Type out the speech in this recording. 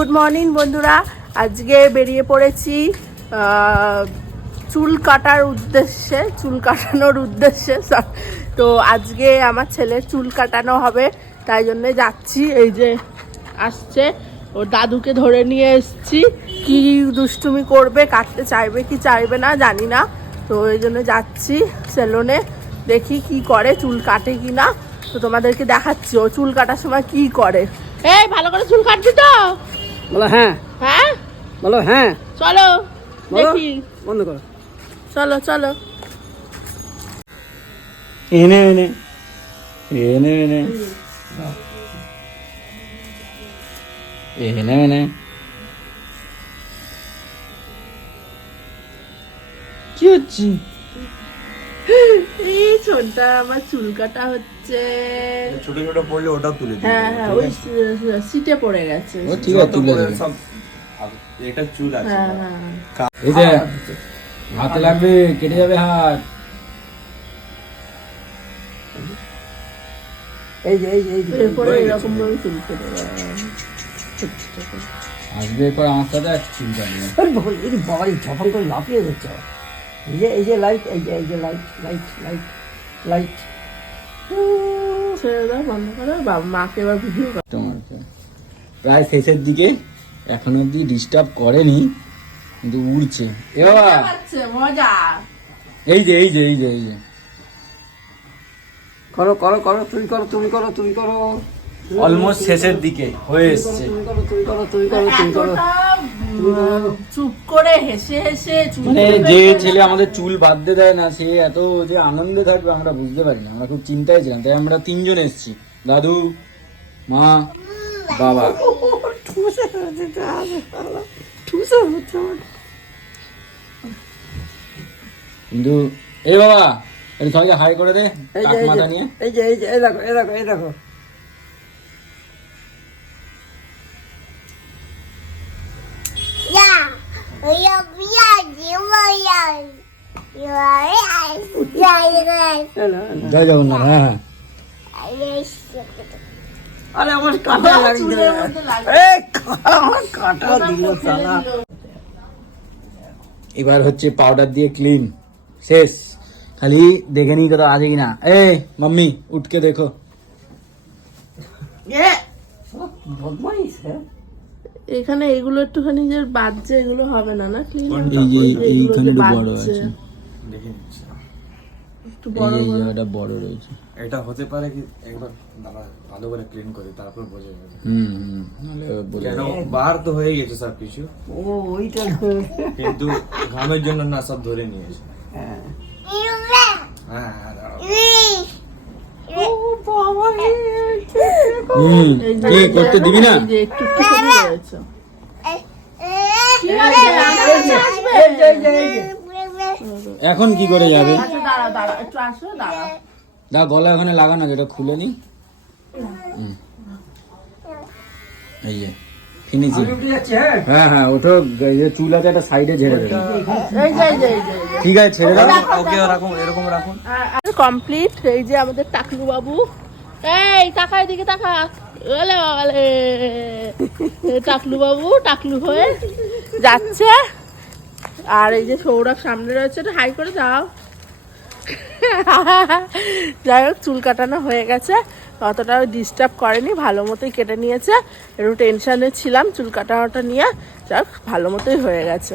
Good morning বন্ধুরা। আজকে বেরিয়ে পড়েছি চুল কাটার উদ্দেশ্যে, চুল কাটানোর উদ্দেশ্যে। তো আজকে আমার ছেলের চুল কাটানো হবে, তাই জন্য যাচ্ছি। এই যে আসছে, ওর দাদুকে ধরে নিয়ে এসেছি। কি দুষ্টুমি করবে, কাটতে চাইবে, কি চাইবে না, জানি না। তো এই জন্য যাচ্ছি সেলুনে, দেখি কি করে, চুল কাটে কি না। তো তোমাদেরকে দেখাচ্ছি, ও চুল কাটার সময় কি করে। এই, ভালো করে চুল কাটবি তো। বলো হ্যাঁ হ্যাঁ বলো হ্যাঁ চলো বলো দেখি বন্ধ করো চলো চলো এনে এনে এনে এনে এনে এনে কি হচ্ছে এই ছোটটা আমার চুল কাটা হচ্ছে। ছোট ছোট পড়লে ওটাও তুলে দিই হ্যাঁ হ্যাঁ ওই সিটে পড়ে গেছে। ও ঠিক আছে তুলে দেবে। এটা চুল আছে। হ্যাঁ হ্যাঁ। এই যে হাতে লাগবে কেটে যাবে হাত। এই যে এই যে এই এরপরে এরকম ভাবে চুল কেটে আসবে এরপর আমার সাথে আর চুল কাটবে আরে বাবা এই বাবা এই ঝপাং করে লাফিয়ে যাচ্ছে এই যে এই যে লাইট এই যে এই যে লাইট লাইট লাইট লাইট ছেড়ে দাও বন্ধ করো বাবা মাকে এবার ভিডিও তোমার প্রায় শেষের দিকে এখন অব্দি ডিস্টার্ব করেনি কিন্তু উড়ছে। এ বাবা। মজা এই যে এই যে এই যে এই যে। করো করো করো তুমি করো তুমি করো তুমি করো। অলমোস্ট শেষের দিকে হয়ে এসছে। তুমি করো তুমি করো তুমি করো তুমি করো চুপ করে হেসে হেসে চুল মানে যে ছেলে আমাদের চুল বাঁধতে দেয় না সে এত যে আনন্দে থাকবে আমরা বুঝতে পারি না আমরা খুব চিন্তায় ছিলাম তাই আমরা তিনজন এসেছি। দাদু মা বাবা। কিন্তু এই বাবা সবাইকে হাই করে দে মাথা নিয়ে। এই যে এই যে এই দেখো এই দেখো এই দেখো। 我要不要你？我要，我要要一个， হ্যালো হ্যালো জয় জগন্নাথ হ্যাঁ হ্যাঁ也是。 আরে আমার কাটা লাগছে চুলের মধ্যে লাগছে। এই আমার কাটা দিল সালা এবার হচ্ছে পাউডার দিয়ে ক্লিন শেষ খালি দেখে নি কোথাও আছে কিনা এ মাম্মি উঠকে দেখো বদমাইশ হ্যাঁ এখানে এগুলো একটুখানি যে বাজছে এগুলো হবে না না ক্লিন এই যে এইখানে একটু বড়। আছে। দেখে নিচ্ছি। একটু বড় এই জায়গাটা বড়। রয়েছে। এটা হতে পারে কি একবার দাদা ভালো করে ক্লিন করে তারপর বোঝা যাবে। হুম হুম কেন? বার তো হয়ে গেছে সব কিছু। ও ওইটা কিন্তু ঘামের জন্য না সব ধরে নিয়েছে। হ্যাঁ। হ্যাঁ হ্যাঁ হুম এই যে- কি করতে দিবি না? একটু এখন কি করে যাবে আচ্ছা দাঁড়াও দাঁড়াও একটু আসো দাঁড়াও দা গলা ওখানে লাগানো যেটা খুলে নি হুম। এই যে ফিনিশিং হ্যাঁ হ্যাঁ হ্যাঁ ওঠো যে চুল আছে একটা সাইডে ঝেড়ে দেবে। ঠিক আছে ছেড়ে দাও ওকে রাখুন এরকম রাখুন কমপ্লিট এই যে আমাদের টাকলু বাবু এই, তাকা এদিকে তাকা। ওলে এই টাকলু বাবু টাকলু হয়ে যাচ্ছে। আর এই যে সৌরভ সামনে রয়েছে, একটু হাই করে দাও। যাই হোক, চুল কাটানো হয়ে গেছে। অতটা ডিস্টার্ব করেনি, ভালো মতোই কেটে নিয়েছে। একটু টেনশনে ছিলাম চুল কাটানোটা নিয়ে। যাক ভালো মতোই হয়ে গেছে।